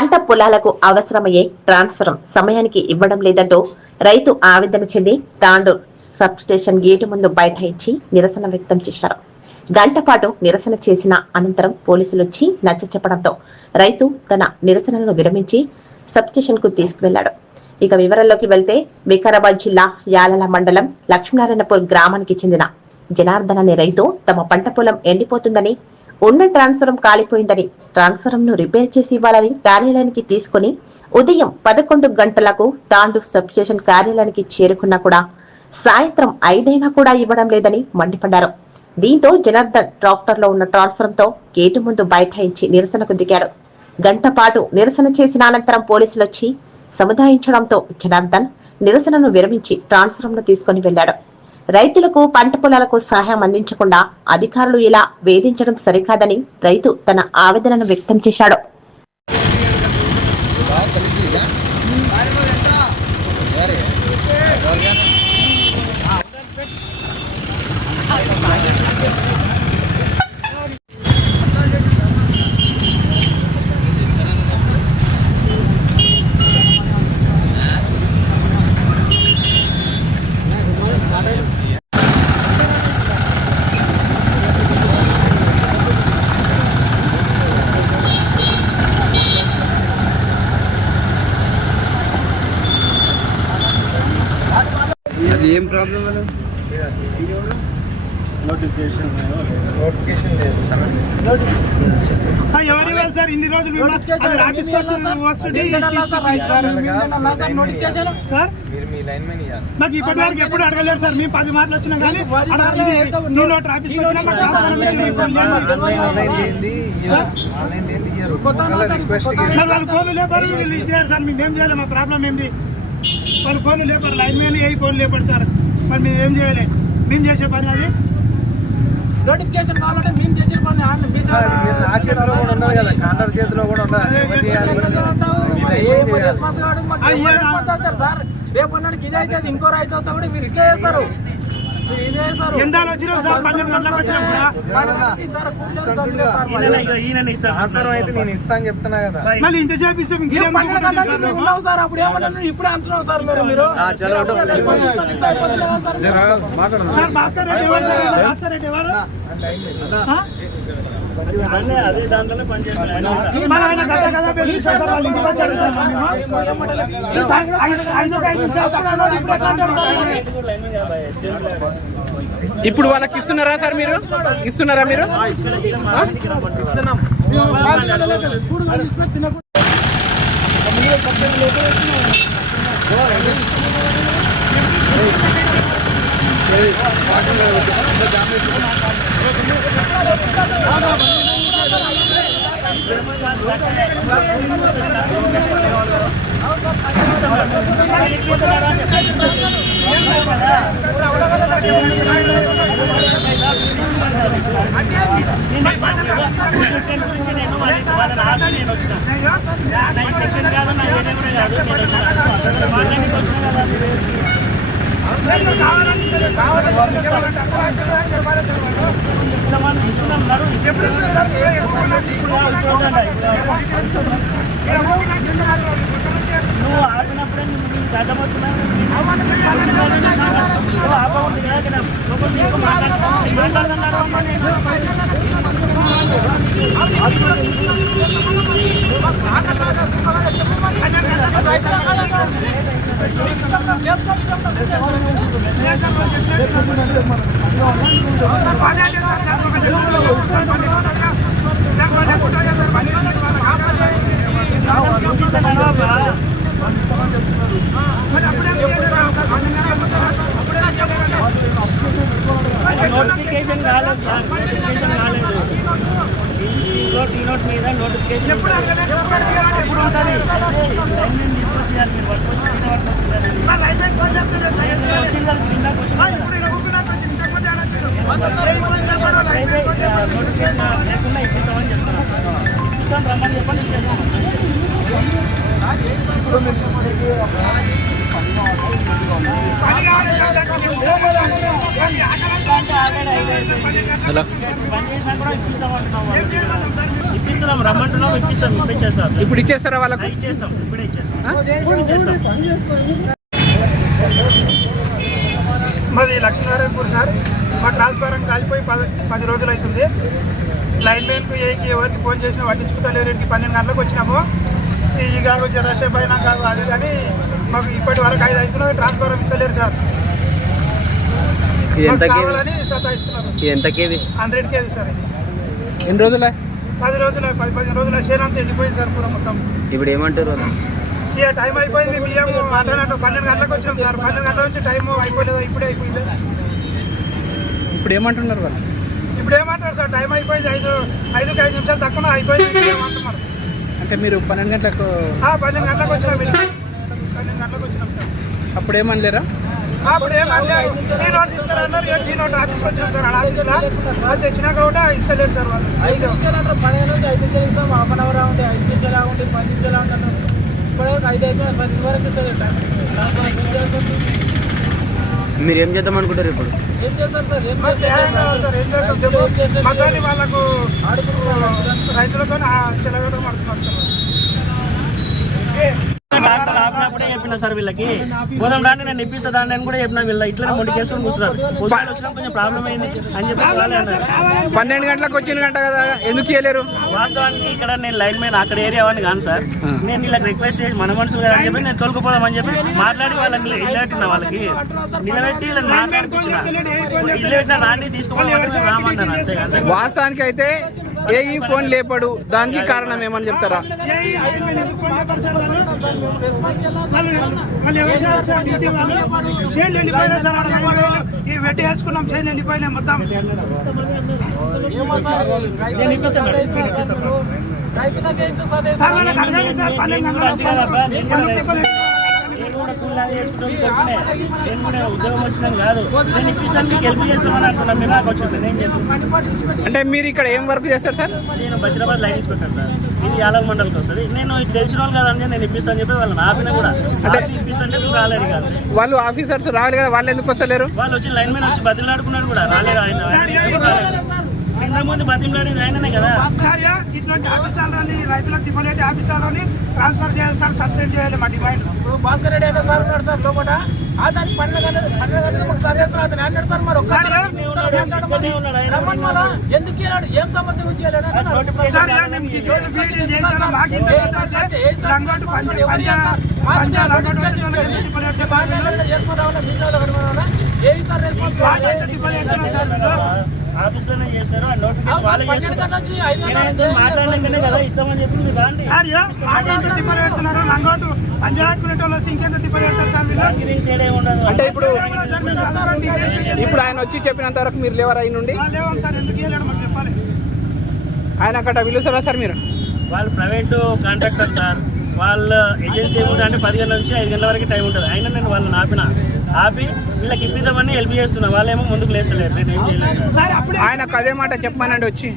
పంట పొలాలకు అవసరమయ్యే ట్రాన్స్ఫరం సమయానికి ఇవ్వడం లేదంటూ రైతు ఆవేదన చెంది తాండూర్ సబ్ స్టేషన్ గేటు ముందు బైఠాయించి నిరసన వ్యక్తం చేశారు. గంట పాటు నిరసన చేసిన అనంతరం పోలీసులు వచ్చి నచ్చ చెప్పడంతో రైతు తన నిరసనను విరమించి సబ్ స్టేషన్కు తీసుకువెళ్ళాడు. ఇక వివరాల్లోకి వెళ్తే వికారాబాద్ జిల్లా యాలల మండలం లక్ష్మీనారాయణపూర్ గ్రామానికి చెందిన జనార్దన్ అనే రైతు తమ పంట పొలం ఎండిపోతుందని ఉన్న ట్రాన్స్ఫరం కాలిపోయిందని ట్రాన్స్ఫరం ను రిపేర్ చేసి ఇవ్వాలని కార్యాలయానికి తీసుకుని ఉదయం పదకొండు గంటలకు తాండూర్ సబ్ స్టేషన్ కార్యాలయానికి చేరుకున్నా కూడా సాయంత్రం ఐదైనా కూడా ఇవ్వడం లేదని మండిపడ్డారు. దీంతో జనార్దన్ ట్రాక్టర్లో ఉన్న ట్రాన్స్ఫరం తో గేటు ముందు బైఠాయించి నిరసనకు దిగాడు గంట పాటు నిరసన చేసిన అనంతరం పోలీసులు వచ్చి సముదాయించడంతో జనార్దన్ నిరసనను విరమించి ట్రాన్స్ఫరం ను తీసుకుని వెళ్ళాడు రైతులకు పంట పొలాలకు సహాయం అందించకుండా అధికారులు ఇలా వేధించడం సరికాదని రైతు తన ఆవేదనను వ్యక్తం చేశాడు అది ఏం ప్రాబ్లం మేడం? నోటిఫికేషన్ నోటిఫికేషన్ లేదు? ఎవరి వాళ్ళు సార్? ఇన్ని రోజులు. సార్? మాకు ఇప్పటి వరకు ఎప్పుడు అడగలేరు సార్. మేము పది మాటలు వచ్చినా కానీ ట్రాఫిక్ వీళ్ళు ఇచ్చారు సార్. మేము ఏం చేయాలి? మా ప్రాబ్లం ఏంది? వాళ్ళు ఫోన్లు లేపారు. లైన్ మీద ఏ ఫోన్లు లేపారు సార్. మరి మేము ఏం చేయాలి? మేము చేసే పని అది? నోటిఫికేషన్ కావాలంటే మేము చేసిన పని నా చేతిలో కూడా ఉండదు కదా. కాంటర్ చేతిలో కూడా ఉండదు. సార్? రేపు ఇదే అయితే ఇంకో రైతు వస్తా కూడా మీరు ఇట్లా చేస్తారు. వచ్చినాం సార్ పన్నెండు గంటలకు అవసరం అయితే నేను ఇస్తా అని చెప్తున్నా కదా. మళ్ళీ ఇంత చేపిస్తే మేము గిన్నె ఎందుకు పన్నెండు గంటలకు కొట్టుకుంటాం? ఉన్నాం సార్? అప్పుడు ఏమన్నా ఇప్పుడే అంటున్నాం సార్ మీరు మీరు? ఆ, చలో, అటు. సార్? భాస్కర్ రెడ్డి ఎవరు? సార్? భాస్కర్ రెడ్డి ఇప్పుడు వాళ్ళకి ఇస్తున్నారా సార్ మీరు ఇస్తున్నారా మీరు ఇస్తున్నాం కలిసి తినకుండా నువ్వు ఆపినప్పుడే నీకు అర్థం వస్తున్నాయి నువ్వు ఆడినప్పుడే నీకు నోటిఫికేషన్ కాలేదు సార్ నోటిఫికేషన్ కాలేదు ఇంట్లో టీ నోట్ మీద నోటిఫికేషన్ ఎప్పుడు ఉంటుంది. లైన్ మీద తీసుకొచ్చారు మీరు వర్క్ వచ్చి కింద వర్క్ వచ్చిందని. నోటిఫికేషన్ లేకుండా ఇప్పిస్తామని చెప్తున్నాను ఇస్తాం రమ్మని చెప్పండి ఇచ్చేస్తాం. హలో. వాళ్ళకి. ఇప్పిస్తున్నాం రమ్మంటున్నాం ఇప్పిస్తాం ఇప్పించేస్తాం ఇప్పుడు ఇచ్చేస్తారా వాళ్ళకి? ఇచ్చేస్తాం ఇప్పుడే ఇచ్చేస్తాం ఇప్పుడు ఇచ్చేస్తాం మాది లక్ష్మీనారాయణపూర్ సార్. మా ట్రాన్స్ఫారం కాలిపోయి పది పది రోజులు అవుతుంది లైన్ మ్యాన్కు ఏకి ఎవరికి ఫోన్ చేసినా పట్టించుకుంటలేరు. ఇంటికి పన్నెండు గంటలకు వచ్చినాము. ఈ కాదు రష్ అయినా కాదు అది కానీ మాకు ఇప్పటి వరకు ఐదు అవుతున్నది ట్రాన్స్ఫారం ఇస్తలేరు సార్. కావాలని సతాయిస్తున్నారు. హండ్రెడ్ కేజీ సార్ ఇది. ఎన్ని రోజులే? పది రోజులు పది పదిహేను రోజుల చేనంతా ఎండిపోయింది సార్ పూర మొత్తం. ఇప్పుడు ఏమంటారు? ఇక టైం అయిపోయింది మేము మాట్లాడినట్టు పన్నెండు గంటలకు వచ్చినాం సార్. పన్నెండు గంటల నుంచి టైం అయిపోలేదు ఇప్పుడే అయిపోయింది. ఇప్పుడు ఏమంటున్నారు వాళ్ళు? ఇప్పుడు ఏమంటారు సార్? టైం అయిపోయింది ఐదు ఐదుకి ఐదు నిమిషాలు తక్కువ అయిపోయింది ఏమంటున్నారు? అంటే మీరు పన్నెండు గంటలకు ఆ, పన్నెండు గంటలకు వచ్చినాం వీళ్ళు. పన్నెండు గంటలకు వచ్చినాం. సార్ అప్పుడు ఏమనలేరా? అప్పుడు ఏం అనలేదు టీ నోట్ తీసుకురన్నారు ఇక టీ నోట్ ఆఫీస్కి వచ్చినాం సార్ ఆడ ఆఫీసులో అది తెచ్చినాక కూడా ఇస్తలేదు సార్ వాళ్ళు. ఐదు నిమిషాలు అంటారు. పదిహేను నుంచి ఐదు నిమిషాలు ఇస్తాం. హాఫ్ అన్ అవర్ ఉంటే ఐదు నిమిషాలు ఆగుంటే పది నిమిషాలు ఆగుంటారు ఇప్పుడు ఐదు అయితే పది వరకు ఇస్తుంది మీరు ఏం చేద్దాం అనుకుంటారు ఇప్పుడు? ఏం సార్ ఏం సార్ ఏం వాళ్ళకు రైతులతో చెలగడం డాక్టర్ ఆపినప్పుడే చెప్పిన సార్ వీళ్ళకి. పోదాం రాండి నేను ఇప్పిస్తా దాన్ని అని కూడా చెప్పిన వీళ్ళ ఇట్లా మొండి కేసుకొని కూర్చున్నారు. పొద్దున్న వచ్చినా కొంచెం ప్రాబ్లం అయింది అని చెప్పి పన్నెండు గంటలకు వచ్చిన గంట కదా ఎందుకు ఇవ్వలేరు వాస్తవానికి ఇక్కడ నేను లైన్ మ్యాన్ అక్కడ ఏరియా వాడిని కాను సార్. నేను ఇలా రిక్వెస్ట్ చేసి మన మనుషులు కదా అని చెప్పి నేను తొలగిపోదామని చెప్పి మాట్లాడి వాళ్ళకి నిలబెట్టిన వాళ్ళకి. నిలబెట్టి మాట్లాడిపించిన ఇల్లు పెట్టిన రాండి తీసుకోవాలి వాస్తవానికి అయితే ఏ ఈ ఫోన్ లేపడు? దానికి కారణం ఏమని చెప్తారా? సార్ ఈ వెట్టి మొత్తం నేను కూడా ఉద్యోగం వచ్చినాను కాదు. నేను ఇప్పిస్తాను మీకు హెల్ప్ చేస్తామని అంటున్నా. మీరు నాకు వచ్చింది నేను చెప్పి అంటే మీరు ఇక్కడ ఏం వర్క్ చేస్తారు సార్? నేను బషీరాబాద్ లైన్ ఇన్స్పెక్టర్ సార్. ఇది యాలగ మండలికి వస్తుంది. నేను ఇది తెలిసిన వాళ్ళు కదండి నేను ఇప్పిస్తాను చెప్పి వాళ్ళని ఆపిన కూడా. అంటే ఇప్పిస్తాంటే నువ్వు రాలేరు కాదు. వాళ్ళు ఆఫీసర్స్ రావాలి కదా వాళ్ళు ఎందుకు వస్తలేరు? వాళ్ళు వచ్చి లైన్ మీద వచ్చి బతిలాడుకున్నాడు కూడా. రాలేరు ఆయన. ఆయన తీసుకుని రాలేరు. ఇంతకు ముందు బతిలాడేది ఆయననే కదా. ఇట్లాంటి రైతులకు తిప్పలేటి ఆఫీసర్లని ట్రాన్స్ఫర్ చేయాలి సార్ సస్పెండ్ చేయాలి మా డిమాండ్. ఇప్పుడు భాస్కర్ రెడ్డి సార్ ఉన్నాడు సార్ లోపల ఆ దానికి పన్నెండు గంటలు పన్నెండు గంటలు చేస్తారు అతను సార్ మరి? ఒకసారి సార్, రమ్మని మళ్ళా. ఎందుకు ఇయ్యలేడు? ఏం సమస్య గురించి కట్టుకున్నామన్నా ఏ సార్ రెస్పాన్స్ చేస్తారు ఆ నోటిఫికేషన్ వాళ్ళే మాట్లాడినాకనే కదా ఇస్తామని చెప్పి మీరు రాండి. సార్ యా, మాకు ఎంత తిప్పలు పెడుతున్నారు. లంగోటు పంచాయత్ వాళ్ళు వచ్చి ఇంకెంత తిప్పలు పెడతారు సార్ వీళ్ళు? దీనికి తేడా ఏమి ఉండదు. అంటే ఇప్పుడు ఆయన వచ్చి చెప్పినంత వరకు మీరు లేవరా అయి నుండి? వాళ్ళు ఏమో సార్. ఎందుకు ఇవ్వలేడు మాకు చెప్పాలి. ఆయన అక్కడ పిలుస్తారా సార్ మీరు? వాళ్ళు ప్రైవేట్ కాంట్రాక్టర్ సార్. వాళ్ళ ఏజెన్సీ ఏముంటుంది అంటే పది గంటల నుంచి ఐదు గంటల వరకు టైం ఉంటుంది. అయినా నేను వాళ్ళని ఆపిన. ఆపి వీళ్ళకి ఇప్పిద్దామని హెల్ప్ చేస్తున్నా. వాళ్ళేమో ముందుకు లేస్తలేరు. నేను ఏం చేయలేదు సార్ సార్ అప్పుడే ఆయనకు అదే మాట చెప్పమానండి వచ్చి